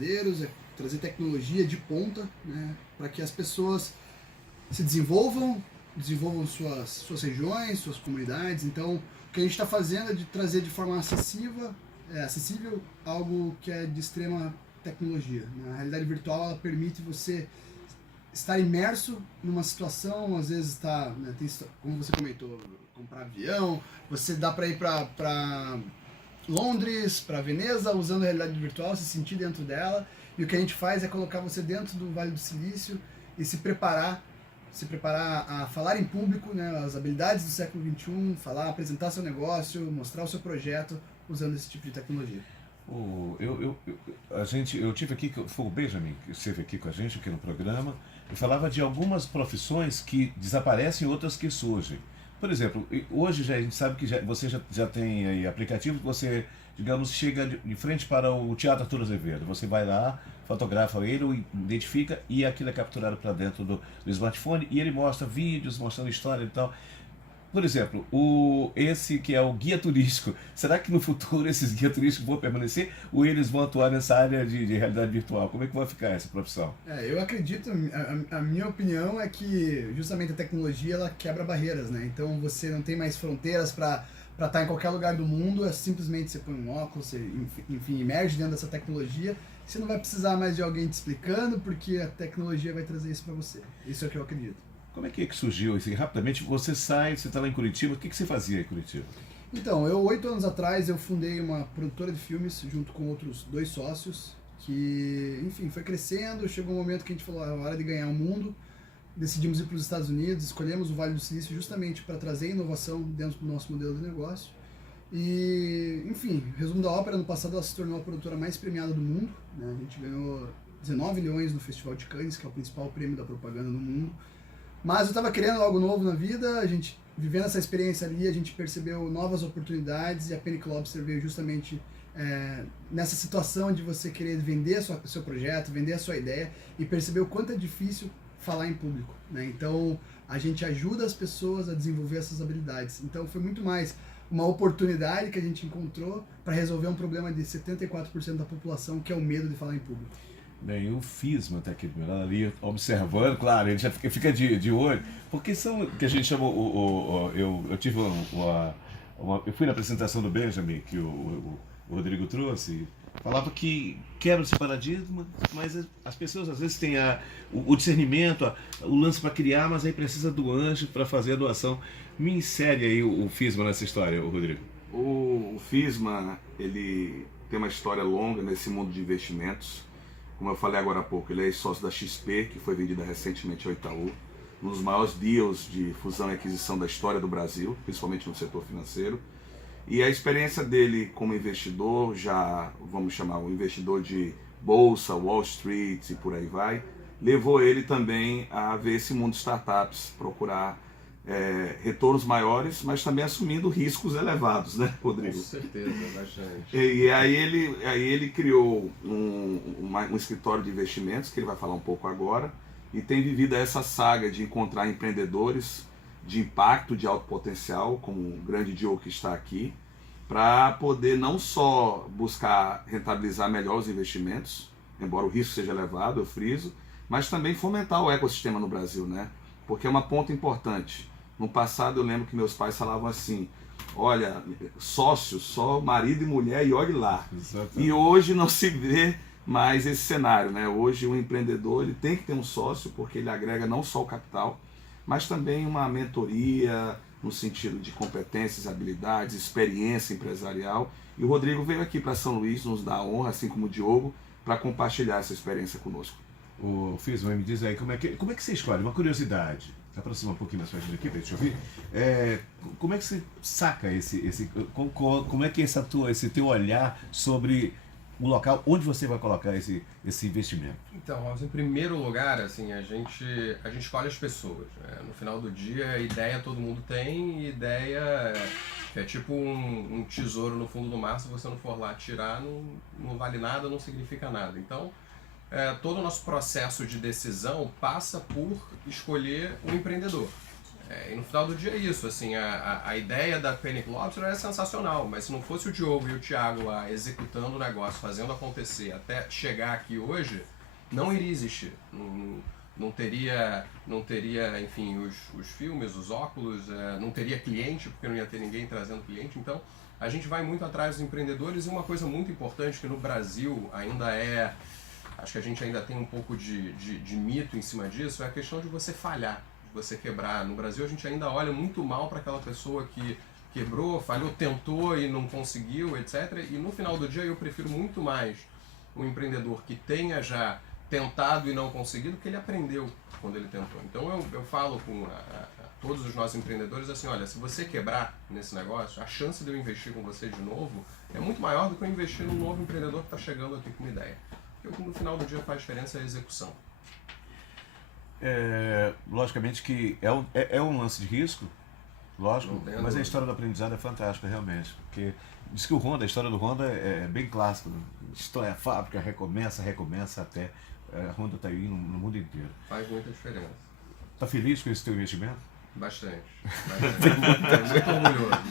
brasileiros, é trazer tecnologia de ponta, né, para que as pessoas se desenvolvam suas regiões, suas comunidades. Então, o que a gente está fazendo é de trazer de forma acessível algo que é de extrema tecnologia. A realidade virtual ela permite você estar imerso numa situação, às vezes está, né, como você comentou, comprar avião, você dá para ir para Londres, para Veneza, usando a realidade virtual, se sentir dentro dela, e o que a gente faz é colocar você dentro do Vale do Silício e se preparar a falar em público, né, as habilidades do século XXI, apresentar seu negócio, mostrar o seu projeto usando esse tipo de tecnologia. Eu tive aqui, foi o Benjamin que esteve aqui com a gente aqui no programa, e falava de algumas profissões que desaparecem e outras que surgem. Por exemplo, hoje a gente sabe que você já tem aí aplicativo que você, digamos, chega de frente para o Teatro Arthur Azevedo. Você vai lá, fotografa ele, o identifica e aquilo é capturado para dentro do smartphone e ele mostra vídeos, mostrando história e tal. Por exemplo, esse que é o guia turístico, será que no futuro esses guias turísticos vão permanecer ou eles vão atuar nessa área de realidade virtual? Como é que vai ficar essa profissão? Eu acredito, a minha opinião é que justamente a tecnologia ela quebra barreiras, né? Então você não tem mais fronteiras para estar em qualquer lugar do mundo, é simplesmente você põe um óculos, você, enfim, imerge dentro dessa tecnologia, você não vai precisar mais de alguém te explicando, porque a tecnologia vai trazer isso para você. Isso é o que eu acredito. Como é que surgiu isso? Rapidamente, você está lá em Curitiba, o que você fazia em Curitiba? Então, 8 anos atrás, eu fundei uma produtora de filmes junto com outros 2 sócios, que, enfim, foi crescendo, chegou um momento que a gente falou, é hora de ganhar o mundo, decidimos ir para os Estados Unidos, escolhemos o Vale do Silício justamente para trazer inovação dentro do nosso modelo de negócio. E, enfim, resumo da ópera, ano passado ela se tornou a produtora mais premiada do mundo, né? A gente ganhou 19 milhões no Festival de Cannes, que é o principal prêmio da propaganda no mundo. Mas eu estava querendo algo novo na vida, a gente vivendo essa experiência ali, a gente percebeu novas oportunidades e a Panic Lobster veio justamente nessa situação de você querer vender o seu projeto, vender a sua ideia e perceber o quanto é difícil falar em público, né? Então a gente ajuda as pessoas a desenvolver essas habilidades. Então foi muito mais uma oportunidade que a gente encontrou para resolver um problema de 74% da população, que é o medo de falar em público. Bem, o Fisma está aqui do meu lado ali, observando, claro, ele já fica de olho, porque são, que a gente chama, eu tive eu fui na apresentação do Benjamin, que o Rodrigo trouxe, falava que quebra esse paradigma, mas as pessoas às vezes têm o discernimento, o lance para criar, mas aí precisa do anjo para fazer a doação. Me insere aí o Fisma nessa história, Rodrigo. O Fisma, ele tem uma história longa nesse mundo de investimentos. Como eu falei agora há pouco, ele é sócio da XP, que foi vendida recentemente ao Itaú, um dos maiores deals de fusão e aquisição da história do Brasil, principalmente no setor financeiro. E a experiência dele como investidor, já vamos chamar um investidor de bolsa, Wall Street e por aí vai, levou ele também a ver esse mundo de startups, procurar retornos maiores, mas também assumindo riscos elevados, né, Rodrigo? Com certeza, bastante. E aí ele criou um escritório de investimentos, que ele vai falar um pouco agora, e tem vivido essa saga de encontrar empreendedores de impacto, de alto potencial, como o grande Diogo que está aqui, para poder não só buscar rentabilizar melhor os investimentos, embora o risco seja elevado, eu friso, mas também fomentar o ecossistema no Brasil, né? Porque é uma ponta importante. No passado eu lembro que meus pais falavam assim, olha, sócios, só marido e mulher e olhe lá. Exatamente. E hoje não se vê mais esse cenário, né? Hoje o empreendedor ele tem que ter um sócio porque ele agrega não só o capital, mas também uma mentoria no sentido de competências, habilidades, experiência empresarial. E o Rodrigo veio aqui para São Luís nos dar a honra, assim como o Diogo, para compartilhar essa experiência conosco. O Fisma, me diz aí, como é que você escolhe? Uma curiosidade. Aproxima um pouquinho mais pra gente aqui, pra gente ouvir. Como é que você saca como é que esse teu olhar sobre o local onde você vai colocar esse investimento? Então, Robson, em primeiro lugar, assim, a gente escolhe as pessoas, né? No final do dia, ideia todo mundo tem, e ideia é tipo um tesouro no fundo do mar, se você não for lá tirar, não vale nada, não significa nada. Então, todo o nosso processo de decisão passa por escolher o empreendedor. E no final do dia é isso, assim, a ideia da Panic Lobster é sensacional, mas se não fosse o Diogo e o Thiago lá executando o negócio, fazendo acontecer até chegar aqui hoje, não iria existir. Não teria, enfim, os filmes, os óculos, não teria cliente, porque não ia ter ninguém trazendo cliente. Então, a gente vai muito atrás dos empreendedores, e uma coisa muito importante que no Brasil ainda acho que a gente ainda tem um pouco de mito em cima disso, é a questão de você falhar, de você quebrar. No Brasil a gente ainda olha muito mal para aquela pessoa que quebrou, falhou, tentou e não conseguiu, etc. E no final do dia eu prefiro muito mais um empreendedor que tenha já tentado e não conseguido, que ele aprendeu quando ele tentou. Então eu falo com todos os nossos empreendedores assim, olha, se você quebrar nesse negócio, a chance de eu investir com você de novo é muito maior do que eu investir num novo empreendedor que está chegando aqui com uma ideia. Porque no final do dia faz diferença a execução. Logicamente que é um lance de risco, lógico, mas a história do aprendizado é fantástica, realmente. Porque diz que a história do Honda é bem clássica. História, a fábrica, recomeça até. A Honda está aí no mundo inteiro. Faz muita diferença. Está feliz com esse teu investimento? Bastante. Muito orgulhoso.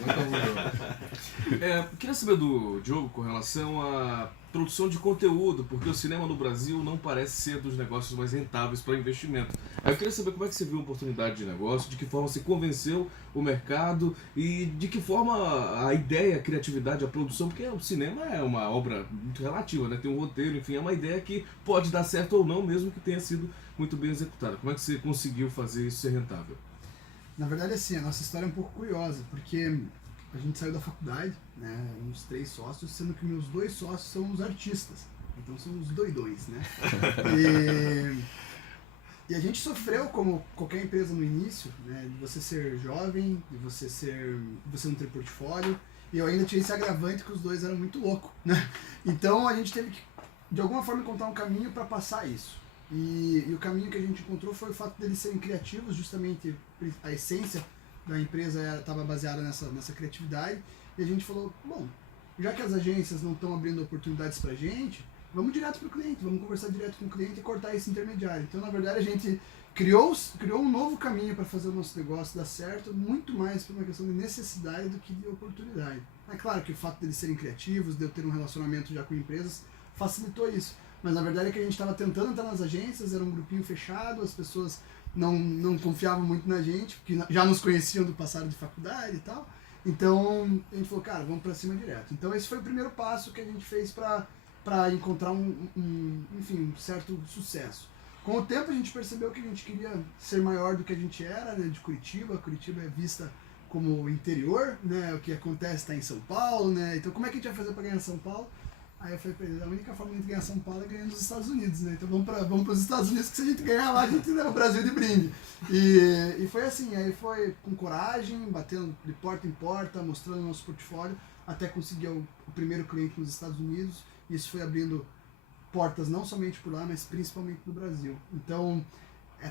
Queria saber do Diogo com relação à produção de conteúdo, porque o cinema no Brasil não parece ser dos negócios mais rentáveis para investimento. Aí eu queria saber como é que você viu a oportunidade de negócio, de que forma você convenceu o mercado e de que forma a ideia, a criatividade, a produção, porque o cinema é uma obra muito relativa, né? Tem um roteiro, enfim, é uma ideia que pode dar certo ou não, mesmo que tenha sido muito bem executada. Como é que você conseguiu fazer isso ser rentável? Na verdade, assim, a nossa história é um pouco curiosa, porque a gente saiu da faculdade, né, uns 3 sócios, sendo que meus 2 sócios são os artistas, então são os doidões, né? E a gente sofreu, como qualquer empresa no início, né, de você ser jovem, de você não ter portfólio, e eu ainda tinha esse agravante que os 2 eram muito loucos, né? Então a gente teve que, de alguma forma, encontrar um caminho para passar isso. E o caminho que a gente encontrou foi o fato deles serem criativos, justamente a essência da empresa estava baseada nessa criatividade, e a gente falou, bom, já que as agências não estão abrindo oportunidades para a gente, vamos direto para o cliente, vamos conversar direto com o cliente e cortar esse intermediário. Então, na verdade, a gente criou um novo caminho para fazer o nosso negócio dar certo, muito mais por uma questão de necessidade do que de oportunidade. É claro que o fato deles serem criativos, de eu ter um relacionamento já com empresas, facilitou isso. Mas na verdade é que a gente estava tentando entrar nas agências, era um grupinho fechado, as pessoas não confiavam muito na gente, porque já nos conheciam do passado de faculdade e tal. Então a gente falou, cara, vamos para cima direto. Então esse foi o primeiro passo que a gente fez para encontrar enfim, um certo sucesso. Com o tempo a gente percebeu que a gente queria ser maior do que a gente era, né, de Curitiba. Curitiba é vista como interior, né, o que acontece está em São Paulo, né, então como é que a gente vai fazer para ganhar São Paulo? Aí eu falei pra ele, a única forma de a gente ganhar São Paulo é ganhando nos Estados Unidos, né? Então vamos para os Estados Unidos, que se a gente ganhar lá, a gente leva o Brasil de brinde. E foi assim, aí foi com coragem, batendo de porta em porta, mostrando o nosso portfólio, até conseguir o primeiro cliente nos Estados Unidos. E isso foi abrindo portas não somente por lá, mas principalmente no Brasil. Então,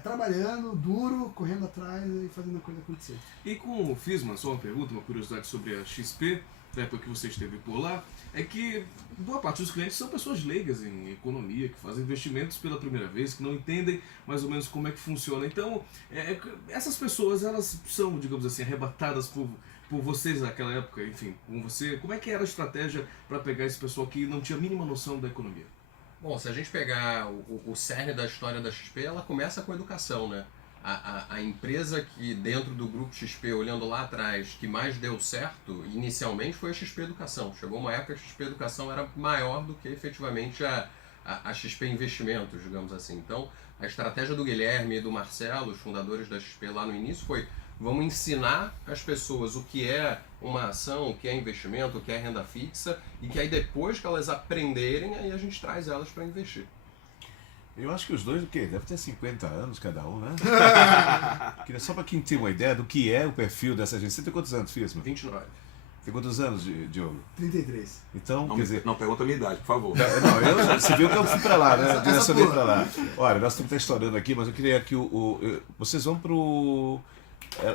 trabalhando, duro, correndo atrás e fazendo a coisa acontecer. E com o FISMA, só uma pergunta, uma curiosidade sobre a XP, da época que você esteve por lá, é que boa parte dos clientes são pessoas leigas em economia, que fazem investimentos pela primeira vez, que não entendem mais ou menos como é que funciona. Então, essas pessoas, elas são, digamos assim, arrebatadas por vocês naquela época, enfim, com você. Como é que era a estratégia para pegar esse pessoal que não tinha a mínima noção da economia? Bom, se a gente pegar o cerne da história da XP, ela começa com a educação, né? A empresa que dentro do grupo XP, olhando lá atrás, que mais deu certo inicialmente foi a XP Educação. Chegou uma época que a XP Educação era maior do que efetivamente a XP Investimentos, digamos assim. Então, a estratégia do Guilherme e do Marcelo, os fundadores da XP lá no início, foi: vamos ensinar as pessoas o que é uma ação, o que é investimento, o que é renda fixa, e que aí depois que elas aprenderem, aí a gente traz elas para investir. Eu acho que os dois, o quê? Deve ter 50 anos cada um, né? Queria só para quem tem uma ideia do que é o perfil dessa gente. Você tem quantos anos, Fisma? 29. Tem quantos anos, Diogo? 33. Então, Não, quer dizer... não pergunta a minha idade, por favor. Não, você viu que eu fui para lá, né? Direcionei para lá. Olha, nós estamos estourando aqui, mas eu queria que vocês vão pro...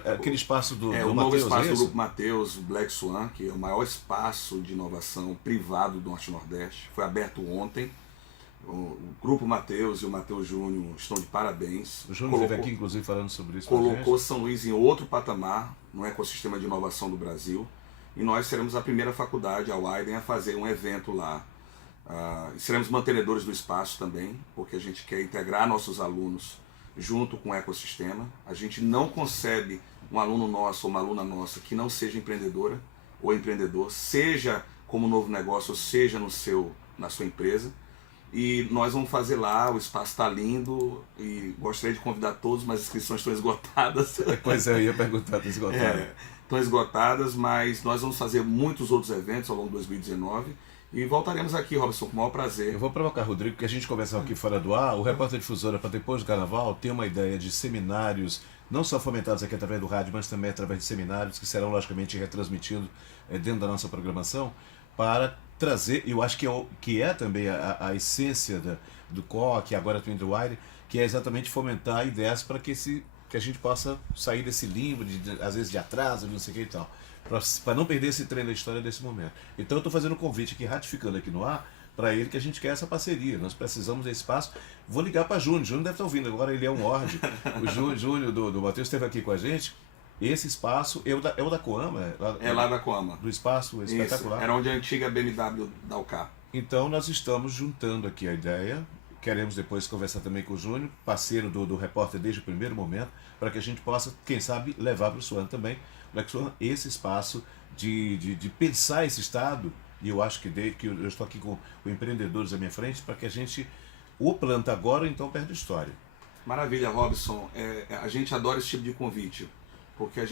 aquele espaço do o novo Mateus, espaço do Grupo Mateus, o Black Swan, que é o maior espaço de inovação privado do Norte-Nordeste. Foi aberto ontem. Grupo Mateus e o Mateus Júnior estão de parabéns. O Júnior esteve aqui, inclusive, falando sobre isso. Colocou São Luís em outro patamar no ecossistema de inovação do Brasil. E nós seremos a primeira faculdade, a Widen, a fazer um evento lá. Seremos mantenedores do espaço também, porque a gente quer integrar nossos alunos junto com o ecossistema. A gente não concebe um aluno nosso ou uma aluna nossa que não seja empreendedora ou empreendedor, seja como novo negócio, ou seja na sua empresa. E nós vamos fazer lá, o espaço está lindo e gostaria de convidar todos, mas as inscrições estão esgotadas. Pois é, eu ia perguntar, está esgotado. Estão esgotadas, mas nós vamos fazer muitos outros eventos ao longo de 2019 e voltaremos aqui, Robson, com o maior prazer. Eu vou provocar, Rodrigo, porque a gente conversava aqui fora do ar, o Repórter Difusora, para depois do Carnaval, tem uma ideia de seminários, não só fomentados aqui através do rádio, mas também através de seminários que serão, logicamente, retransmitidos dentro da nossa programação, para trazer, eu acho que é também a essência do COC, agora também do Widen, que é exatamente fomentar ideias para que a gente possa sair desse limbo, às vezes de atraso, não sei o que e tal, para não perder esse trem da história desse momento. Então eu estou fazendo um convite aqui, ratificando aqui no ar, para ele que a gente quer essa parceria, nós precisamos desse espaço. Vou ligar para Júnior deve estar ouvindo, agora ele é um Ord, o Júnior do Mateus esteve aqui com a gente. Esse espaço é o da Coama? Lá da Coama. Do espaço espetacular. Isso, era onde a antiga BMW da UK. Então nós estamos juntando aqui a ideia, queremos depois conversar também com o Júnior, parceiro do Repórter desde o primeiro momento, para que a gente possa, quem sabe, levar para o Suano também, esse espaço de pensar esse Estado, e eu acho que eu estou aqui com empreendedores à minha frente, para que a gente o planta agora ou então perde a história. Maravilha, Robson. A gente adora esse tipo de convite, porque a gente